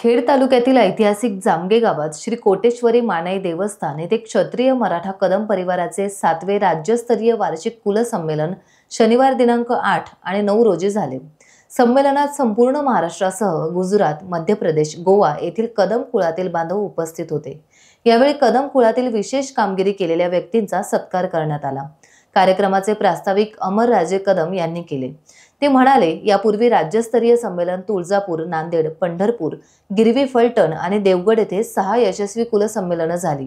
खेड तालुक्यातील ऐतिहासिक जामगे गावात श्री कोटेश्वरी मानाई देवस्थान येथे क्षत्रिय मराठा कदम परिवाराचे 7वे राज्यस्तरीय वार्षिक कुलसंमेलन शनिवार दिनांक 8 आणि 9 रोजी झाले। संमेलनात संपूर्ण महाराष्ट्रासह गुजरात, मध्य प्रदेश, गोवा येथील कदम कुळातील बांधव उपस्थित होते। यावेळी कदम कुळातील विशेष कामगिरी केलेल्या व्यक्तींचा सत्कार करण्यात आला। कार्यक्रमाचे प्रास्ताविक अमरराजे कदम यांनी केले। ते म्हणाले, यापूर्वी राज्यस्तरीय संमेलन तुळजापूर, नांदेड, पंढरपूर, गिरवी, फलटण आणि देवगड येथे 6 यशस्वी कुलसंमेलने झाली।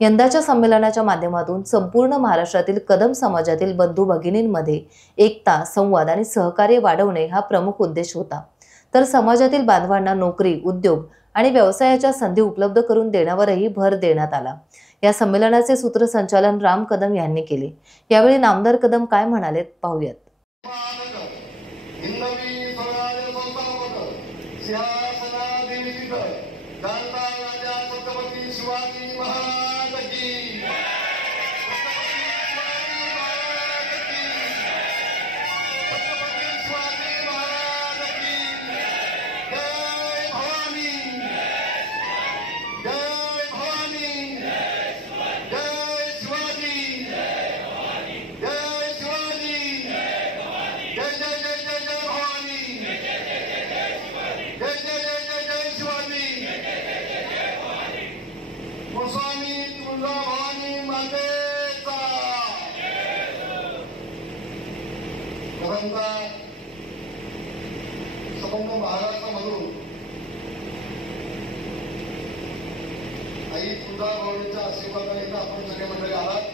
यंदाच्या संमेलनाच्या माध्यमातून संपूर्ण महाराष्ट्रातील कदम समाजातील बंधू भगिनींमध्ये एकता, संवाद आणि सहकार्य वाढवणे हा प्रमुख उद्देश होता। तर समाजातील बांधवांना नोकरी, उद्योग आणि व्यवसायाच्या संधी उपलब्ध करून देण्यावरही भर देण्यात आला। या संमेलनाचे सूत्रसंचालन राम कदम यांनी केले। यावेळी नामदार कदम काय म्हणाले पाहूयात। संपूर्ण महाराष्ट्रामधून आई तुळजाभवानीच्या आशीर्वादाने आपण सगळे मंडळी आहात।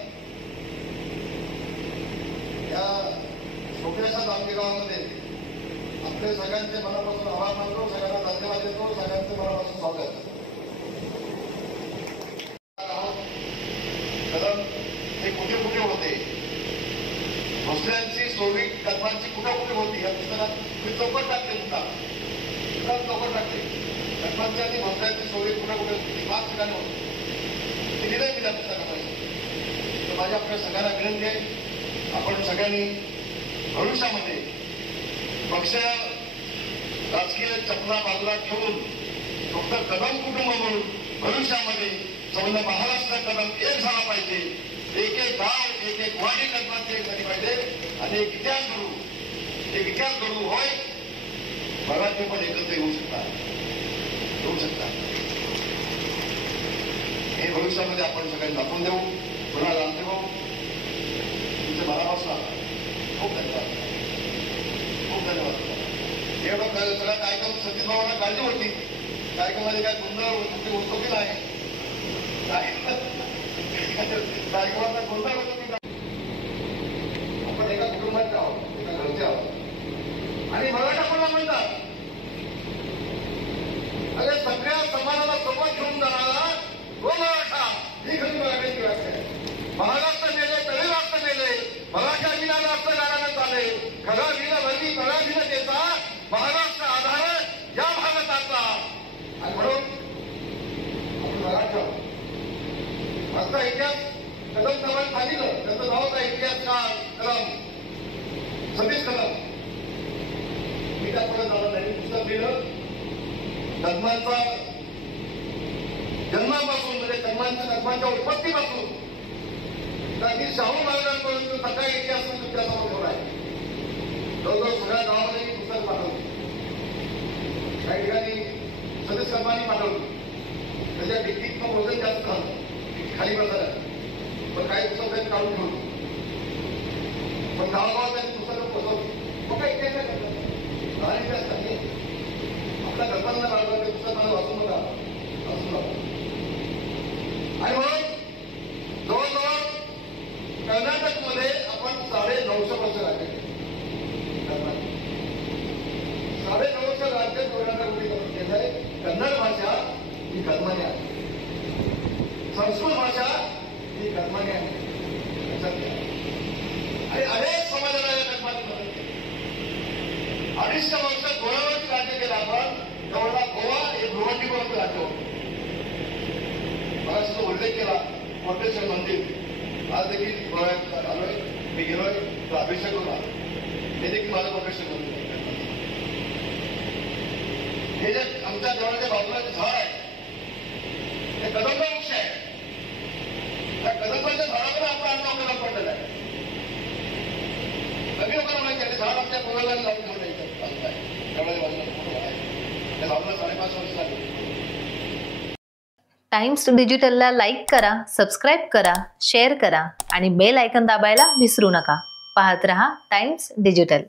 या छोट्याशा जामगे गावामध्ये आपले सगळ्यांचे मनापासून आभार मानतो, सगळ्यांना धन्यवाद देतो, सगळ्यांचे मनापासून स्वागत। कदम हे कुठे कुठे होते, भोसल्यांची सोवी कदमांची कुठे कुठे होती या पुस्तकात मी चौकट टाकले होता। चौकट टाकले कदमांची आणि भोसल्यांची सोवी कुठे कुठे होती, 5 ठिकाणी होती। ते लिहिलंय मी त्या पुस्तकामध्ये। तर माझ्या आपल्या सगळ्यांना विनंती आहे, आपण सगळ्यांनी भविष्यामध्ये पक्ष राजकीय चपला बाजूला ठेवून फक्त कदम कुटुंब म्हणून भविष्यामध्ये संपूर्ण महाराष्ट्र कदम एक झाला पाहिजे। एक एक गाव, एक एक वाडी कदमांचे झाली पाहिजे आणि एक इतिहास घडू होय मराठी पण एकत्र येऊ शकतात। हे भविष्यामध्ये आपण सगळ्यांनी दाखवून देऊ। पुन्हा रामदेव भाऊ तुमच्या मनापासून खूप धन्यवाद, खूप धन्यवाद। एवढं सगळा कार्यक्रम सतीश भावांना काळजी होती, कार्यक्रमामध्ये काय गोंधळ होतो की नाही, कार्यक्रमाचा गोंधळ होतो की नाही। आपण एका कुटुंबाचे आहोत, एका घरचे आहोत आणि मराठा कोणा म्हणतात, अरे सगळ्या समाजाला सोबत घेऊन जाणारा तो मराठा, ही खरी मराठ्याची व्याख्या आहे। महाराष्ट्र नेले, तरी राष्ट्र नेले, मराठा विना राष्ट्र गाण्यात आले, खरा विना भरली खरा विना देता महाराष्ट्र आधार या भारताचा। आणि म्हणून आपण मराठा आजचा इतिहास कदम साहेबांनी सांगितलं, त्याचं नाव होता इतिहासकार कदम, सतीश कदम। मी त्यापुढे झालं नाही, पुस्तक लिहिलं कदमांचा जन्मापासून म्हणजे कदमांच्या उत्पत्तीपासून अगदी शाहू महाराजांपर्यंत सगळा इतिहास त्याच्यावर ठेवला आहे। जवळजवळ सगळ्या गावामध्ये मी पुस्तक पाठवलं, काही ठिकाणी सतीश कदमांनी पाठवलं। त्याच्या डिग्रीतनं वजन जास्त झालं, खाली बसायला, पण काही पुस्तक त्यांनी काढून ठेवलं, पण गावागावात त्यांनी पुस्तकं पोचवली। मग काही इतिहास करतात आणि इतिहास नाही आपल्या गरबांना काढलं, ते पुस्तक मला वाचून बघा, वाचून बघा। आणि म्हणून जवळजवळ कर्नाटकमध्ये आपण 950 वर्ष राज्य केले, 950 राज्य कर्नाटकमध्ये केलं आहे। कन्नड भाषा ही कदमाने आहे, संस्कृत भाषा ही कदमाने आहे आणि अनेक समाजाला या कदमाने मदत केली। 250 वर्ष गोव्यावरती राज्य केलं आपण, तेवढा गोवा हे गृहजीवाचं राज्य होतं। मला सुद्धा उल्लेख केला कोटेश्वर मंदिर, आज देखील गोव्यात आलोय, मी गेलोय, तो अभिषेक होता, हे देखील माझं कोटेश्वर मंदिर। हे जे आमच्या देवळाच्या बाजूला जे झाड आहे ते कदंब वृक्ष आहे. त्या कदंबाच्या झाडावर आपला अन्न पडलेला आहे. नवीन लोकांना माहिती आहे ते झाड आमच्या पूर्वजांनी लावून ठेवलं देवळाच्या बाजूला त्या बाजूला 5.5 वर्ष लागली. टाइम्स डिजिटलला लाईक करा, सबस्क्राईब करा, शेअर करा आणि बेल आयकॉन दाबायला विसरू नका. पाहत रहा टाइम्स डिजिटल.